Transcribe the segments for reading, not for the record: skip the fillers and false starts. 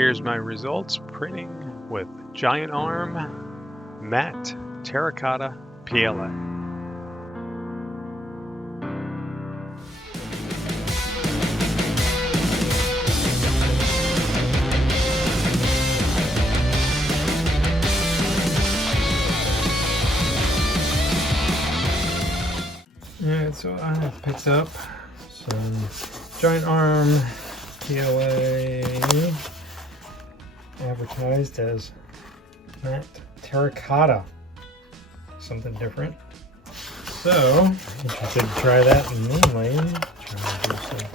Here's my results printing with Giantarm Matte Terra Cotta PLA. Alright, so I picked up some Giantarm PLA, advertised as Matte Terra Cotta, something different. So, interested to try that, and mainly trying to do some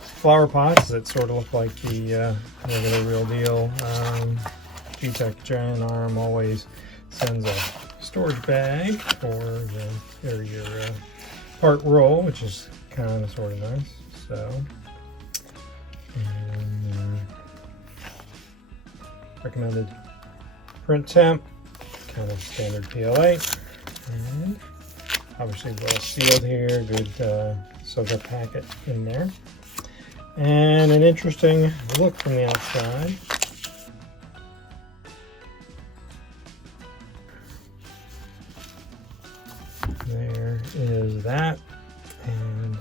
flower pots that sort of look like the regular real deal. Giantarm always sends a storage bag for your part roll, which is kind of sort of nice. So, recommended print temp, kind of standard PLA, and obviously well sealed here, good soak-up packet in there, and an interesting look from the outside. There is that, and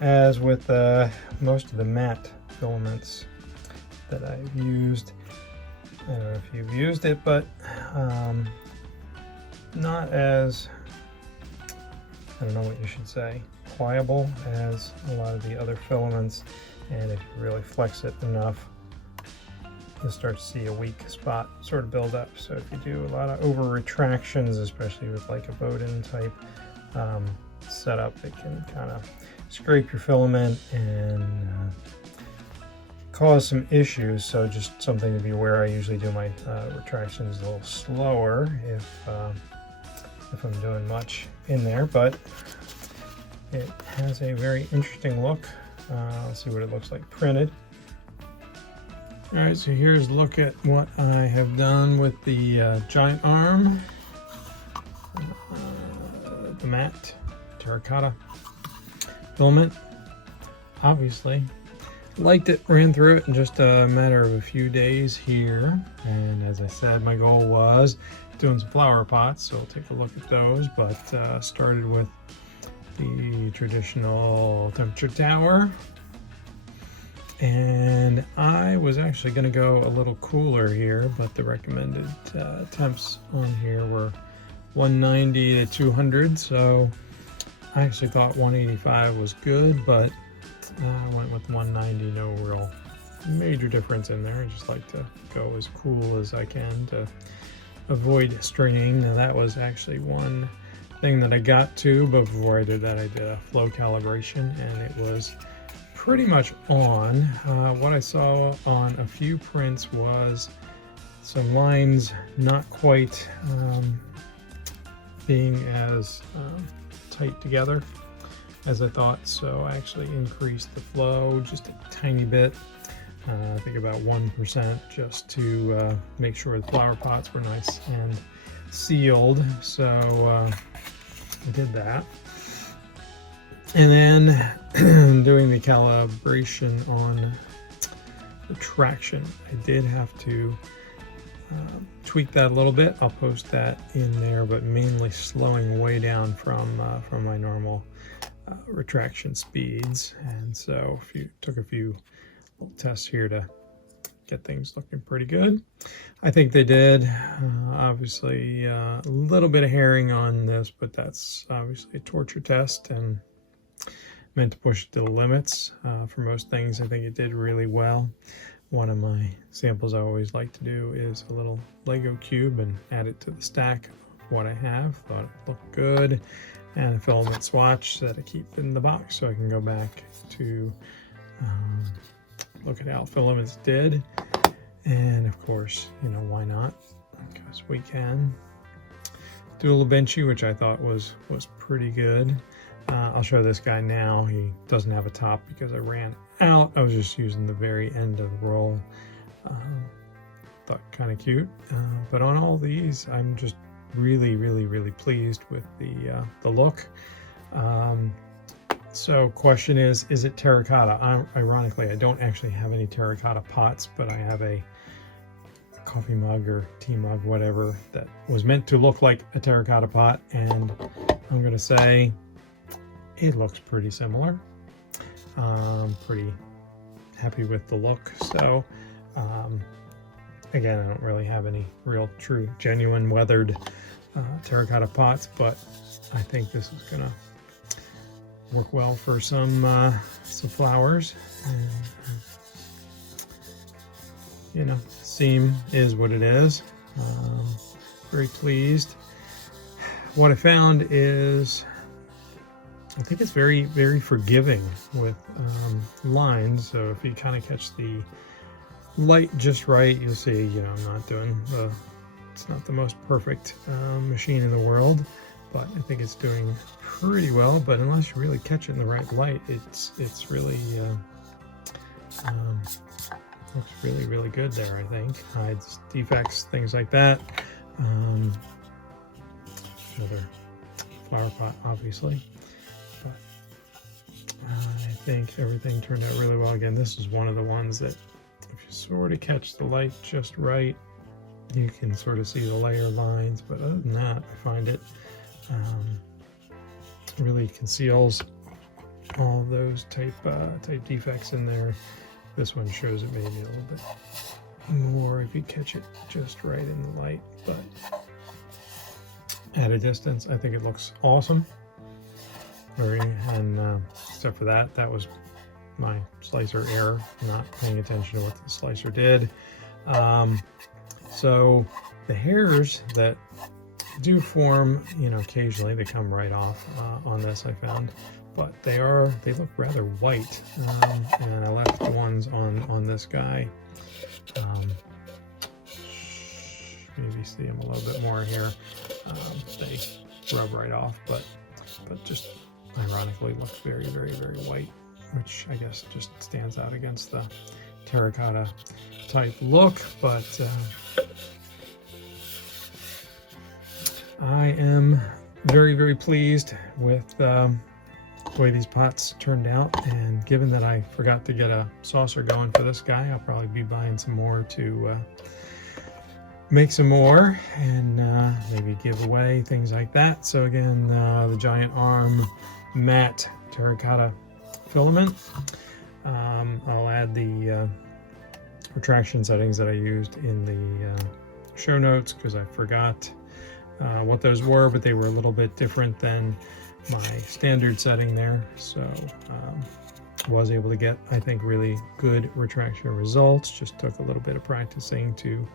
as with most of the matte filaments that I've used, I don't know if you've used it, but not as, I don't know what you should say, pliable as a lot of the other filaments, and if you really flex it enough, you'll start to see a weak spot sort of build up. So if you do a lot of over retractions, especially with like a Odin type setup, it can kind of scrape your filament and cause some issues. So just something to be aware. I usually do my retractions a little slower if I'm doing much in there, but it has a very interesting look. Let's see what it looks like printed. All right, so here's a look at what I have done with the Giantarm, the matte Terra Cotta filament. Obviously liked it, ran through it in just a matter of a few days here, and as I said, my goal was doing some flower pots, so I'll take a look at those, but started with the traditional temperature tower, and I was actually going to go a little cooler here, but the recommended temps on here were 190 to 200, so I actually thought 185 was good, but I went with 190, no real major difference in there. I just like to go as cool as I can to avoid stringing. Now that was actually one thing that I got to, but before I did that I did a flow calibration, and it was pretty much on. What I saw on a few prints was some lines not quite being as tight together as I thought, so I actually increased the flow just a tiny bit, I think about 1%, just to make sure the flower pots were nice and sealed. So I did that, and then doing the calibration on retraction, I did have to tweak that a little bit. I'll post that in there, but mainly slowing way down from my normal retraction speeds. And so took a few little tests here to get things looking pretty good. I think they did. Obviously a little bit of herring on this, but that's obviously a torture test and meant to push it to the limits. For most things, I think it did really well. One of my samples I always like to do is a little Lego cube and add it to the stack of what I have. Thought it looked good, and a filament swatch that I keep in the box so I can go back to look at how filaments did. And of course, you know, why not? Because we can do a little benchy, which I thought was pretty good. I'll show this guy now. He doesn't have a top because I ran out. I was just using the very end of the roll. Thought kind of cute. But on all these, I'm just really pleased with the look. So question is it terracotta? Ironically, I don't actually have any terracotta pots, but I have a coffee mug or tea mug, whatever, that was meant to look like a terracotta pot, and I'm gonna say it looks pretty similar. Pretty happy with the look. So again, I don't really have any real true genuine weathered terracotta pots, but I think this is gonna work well for some flowers. And, you know, seam is what it is. Very pleased. What I found is I think it's very, very forgiving with lines. So if you kind of catch the light just right, you'll see, you know, I'm not doing it's not the most perfect machine in the world, but I think it's doing pretty well. But unless you really catch it in the right light, it's really looks really, really good there, I think. Hides defects, things like that. Another flower pot, obviously. But I think everything turned out really well. Again, this is one of the ones that if you sort of catch the light just right, you can sort of see the layer lines. But other than that, I find it really conceals all those type defects in there. This one shows it maybe a little bit more if you catch it just right in the light, but at a distance, I think it looks awesome. Except for that was my slicer error, not paying attention to what the slicer did. So the hairs that do form, you know, occasionally they come right off on this, I found. But they look rather white, and I left the ones on this guy. Maybe see them a little bit more here. They rub right off, but just ironically look very, very, very white, which I guess just stands out against the terracotta type look. But I am very, very pleased with the way these pots turned out, and given that I forgot to get a saucer going for this guy, I'll probably be buying some more to make some more and maybe give away, things like that. So again, the Giantarm matte terracotta filament. I'll add the retraction settings that I used in the show notes, because I forgot what those were, but they were a little bit different than my standard setting there. So was able to get, I think, really good retraction results. Just took a little bit of practicing to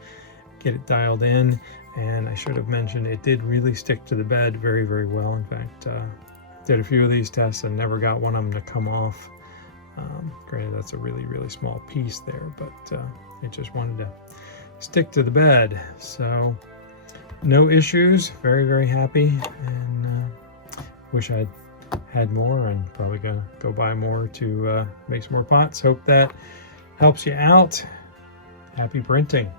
get it dialed in, and I should have mentioned it did really stick to the bed very, very well. In fact, did a few of these tests and never got one of them to come off. Granted, that's a really, really small piece there, but it just wanted to stick to the bed. So no issues, very, very happy, and wish I'd had more, and probably gonna go buy more to make some more pots. Hope that helps you out. Happy printing.